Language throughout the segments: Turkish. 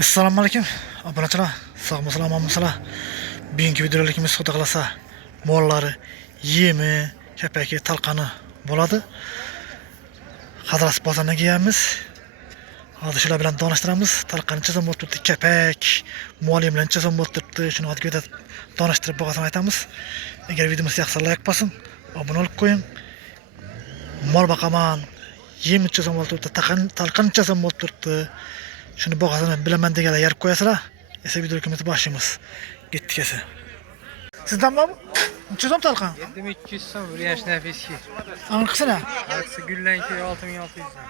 Assalomu alaykum obunachilar, sog'misizlar, omonmisizlar? Bugungi videolarimiz xudo xolasa mollari, yemi, kapaki, talqani bo'ladi. Hadras bozordan kelganmiz. Hozir shular bilan donishtiramiz. Talqancha so'm bo'lib turibdi, kapak, mol yemlancha so'm bo'lib turibdi. Shuni hozir donishtirib bo'g'asini aytamiz. Agar videomiz yoqsa like bosin, obuna bo'lib qo'ying. Mol boqaman, yemcha so'm bo'lib turibdi, talqancha so'm bo'lib turibdi. Shuni bo'g'asini bilaman deganlar yarib qo'yasizlar. Esa videomizni boshlaymiz. Ketdik esa. Sizdan bormi? Necha so'm talqan? 7200 so'm, Uryanch Nafiski. Anqisini? Aksi Gullanki 6600 dan.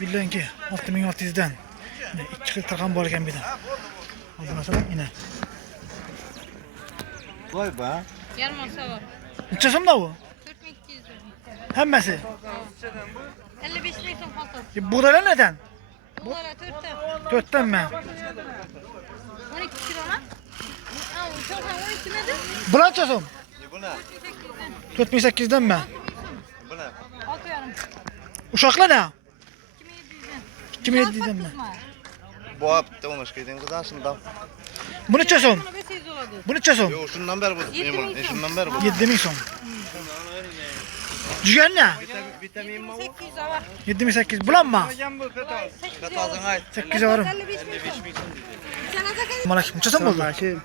Gullanki 6600 dan. Ikki xil talqan bor ekan bu yerda. Hozir masalan, ina. Voy ba. Yarım var. Necha so'mda bu? 4200 lira. Hammasi. 55 lira so'm paltosi. Buğdalar neden? Bunlara 4'te. 4'ten mi? 12 kilo lan. Ha, uçaktan 12 nedir? Bulan necha so'm? Bu ne? 4800 dan mi? Bu ne? 6 yarım. Uşaqlar ne? 2700'den. 2700'den mi? Bu hafta olmuş giydin kız aslında. Bu necha so'm? Buna 500 oladı. Bu necha so'm? Yo şundan beri bu. 7000 so'm. Şundan beri bu. 7000 so'm. Jugan ne? Vitamin mi? 800 var. 7800 bulan mı? Katazın ay. 8 varım. 55 bin so'm. Canaza kadar. Malak necha so'm bo'ldi?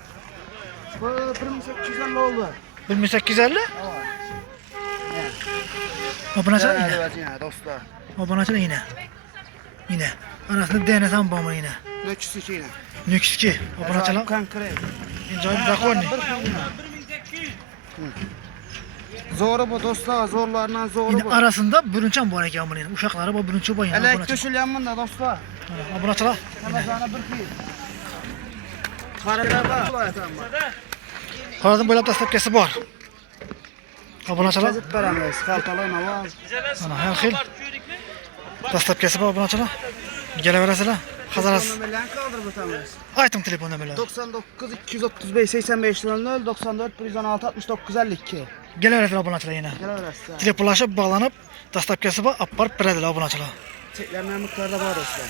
Bu 1850 oldu. 1850? Obunachilar ina. Ya dostlar. Obunachilar ina. Ina. Anasini denesam bormi ina? Nöküsü yine. Nükski. Obunachilar. Konkret. Joy zakonni. Zoru bu dostlar, zorlarından zoru Ina bu. arasında bürünçen bor ekan buning. Uşaqlari bor bürünçü bor ina. Elek köşülyen bunda dostlar. Obunachilar. Sana sana bir kıyı. Karalar var. Xorazm bo'ylab dastlabkasi bor. Obunachilar. Gezip veremiz. Kaltalı navaz. Ana har xil. Dastlabkasi bor obunachilar. Kelaverasizlar. Hazaras. Numarayla kaldır bu tamamız. Ayting telefon nomerlarini. 99 235 85 00 94 116 69 52. Kelaverasizlar obunachilar yana. Geleversin. Telefonlashib, bog'lanib, dastlabkasi bor, olib borib beradilar obunachilar. Çeklerine miktarda var dostlar.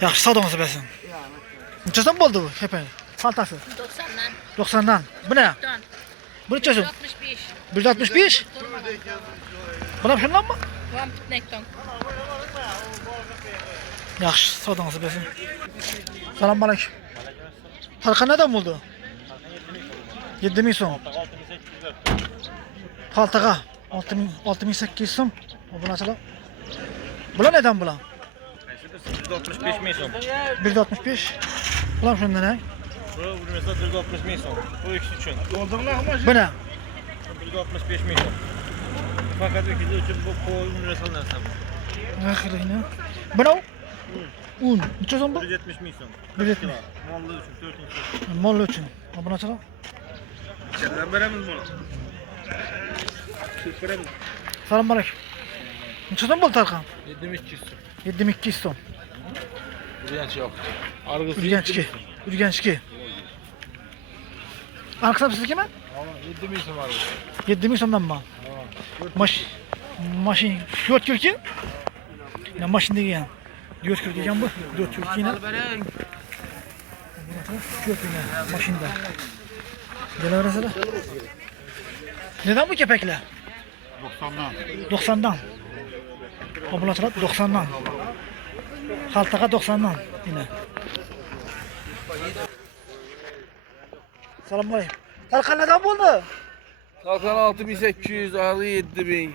Yaxshi savdongiz bo'lsin. Necha so'm bo'ldi bu kepak? Xaltasi 90'dan. 90dan. Bu ne? Bu necha so'm? 65. 165? Bu ham shundanmi? Vam pitnekton. Yaxshi savdongiz bo'lsin. Assalomu alaykum. Talqan neden bo'ldi? 7000 so'm. Paltaga 6800 so'm. Obunachilar. Bular neden bular? 165 ming so'm. 165. Bular shundan ha? Bu Urmesa 160 ming so'm. Bu ikisi uchun. Bu ne? 165 ming so'm. Faqat ikisi uchun bu qo'l universal narsa. Axirina. Bu ne? Un. Necha so'm bu? 170 ming so'm. 170. Mollar uchun 4 Mol uchun. Obunachilar. Chaldan beramiz buni. Beramiz. Assalomu alaykum. Necha so'm bo'ldi talqan? 7200 so'm. 7200 so'm. Urganch yo'q. Arg'isi Urganchki. Aniqsam siznikimi? 7000 so'm arg'isi. 7000 so'mdanmi? Mashin 4 kulki? Ya mashin degan. 4 kulki ekan bu. 4 kulkini. Mashinda. Kelaverasizlar. Neden bu kepekler? 90'dan. 90'dan. Obunachilar 90'dan. Xaltaga 90'dan yine. Assalomu alaykum. Talqan neden bo'ldi? Kalkan 6800, ağrı 7000.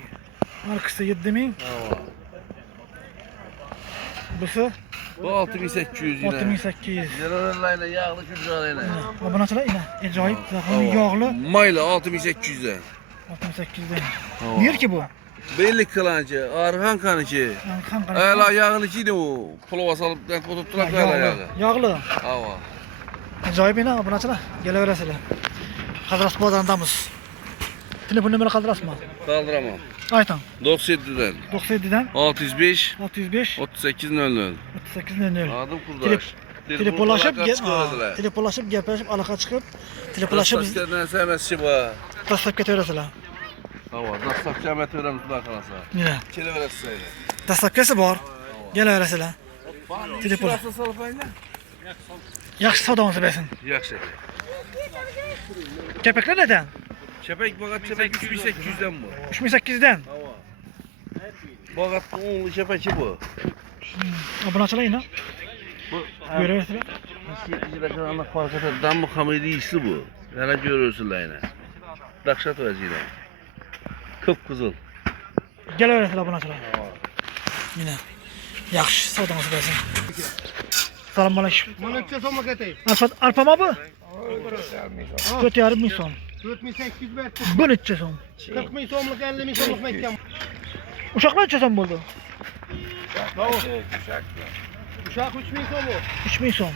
Arkası 7000. Busu Bu 6800 yine. 6800. Yaralarla yağlı şurcalarla. Obunachilar yine. Ajoyib, zaxirli yog'li. Mayla 6800'den. 68'den. Niye ki bu? Belli kılancı, Arhan kanıcı. Kan Ayla yağını içiydi o. Pulova salıp oturttular ayla yağı. Yağlı. Hava. Ajoyib yine obunachilar. Kelaverasizlar. Hadras bozorindamiz. Telefon nomeri qoldirasizmi? Kaldıramam. Ayting. 97'den. 97'dan 605 605 3800. 3800. Adım kurdaş. Telefonlashib, gaplashib, aloqa chiqib, telefonlashib Dastaklardan sevmezsi bu. tashlab ketaverasizlar. Hava. Dastak camet öğrenmiş bu arkadaşlar. Yine. Kele veresi. Dastlabkasi bor. Kelaverasizlar. Telefon. Şurası salıp aynı. Yaxşı savdanızı versin. Yaxşı. Kepekler neden? Çepek bagat çepek 3800'den bu. 3800'den. Bagat unlu çepeki bu. Abone açılayın ha. Bu Göreversiniz. 7 lira karanlık fark eder. Damı hamidi iyisi bu. Yana görürsünler yine. Dakşat vaziyla. Kıpkızıl. Gel öğretin abone açılayın. Yine. Yaxşı savdanızı versin. Selamun aleyküm. Bunu 300 so'mga ketayım. Arpa mı bu? 4,5 ming so'm. 4800 ver. Bu neçe so'm? 40 ming so'mlik 50 ming so'mlik mekkan. Uşaklar neçe so'm bo'ldi? Uşak 3 ming so'm bu. 3 ming so'm.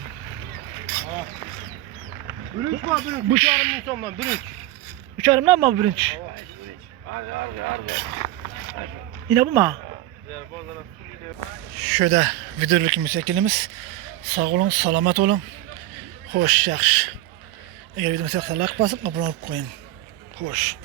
Birinchi bor birinchi. Bu 3,5 ming so'mdan birinchi. 3,5'dan mı birinci? Yine bu mu? Şöyle videoluk müsakilimiz. Sağ olun, selamet olun. Hoş, yaxşı. Eğer videomu sevdiyseniz like basıp abone olup koyun. Hoş.